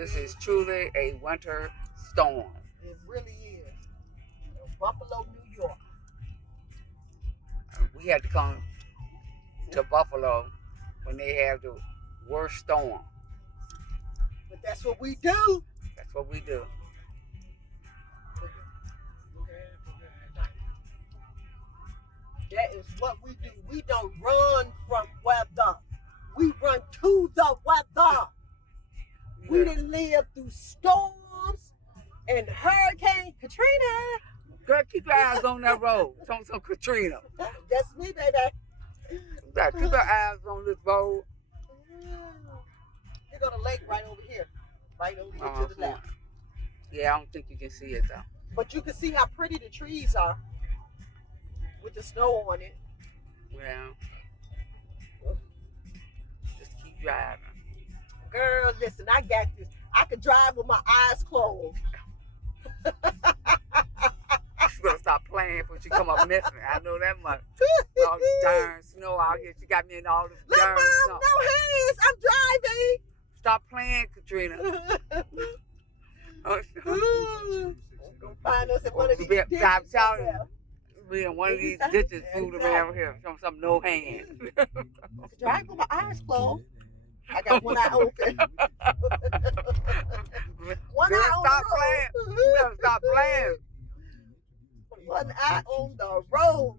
This is truly a winter storm. It really is. Buffalo, New York. We had to come to Buffalo when they have the worst storm. But that's what we do. That's what we do. That is what we do. We don't run from weather. We run to the weather. We didn't live through storms and Hurricane Katrina. Girl, keep your eyes on that road. Some Katrina. That's me, baby. You gotta keep your eyes on this road. You got a lake right over here. Right over here to the left. Yeah, I don't think you can see it though. But you can see how pretty the trees are with the snow on it. Yeah. Just keep driving. Girl, listen, I got this. I could drive with my eyes closed. You better stop playing before you come up missing. I know that much. All this darn snow out here. She got me in all this darn snow. No hands. I'm driving. Stop playing, Katrina. Find us in one of these ditches. Stop shouting. We in one of these ditches food around here. Some no hands. I could drive with my eyes closed. I got one eye open. One eye on stop the road. Playing. You better stop playing. One eye on the road.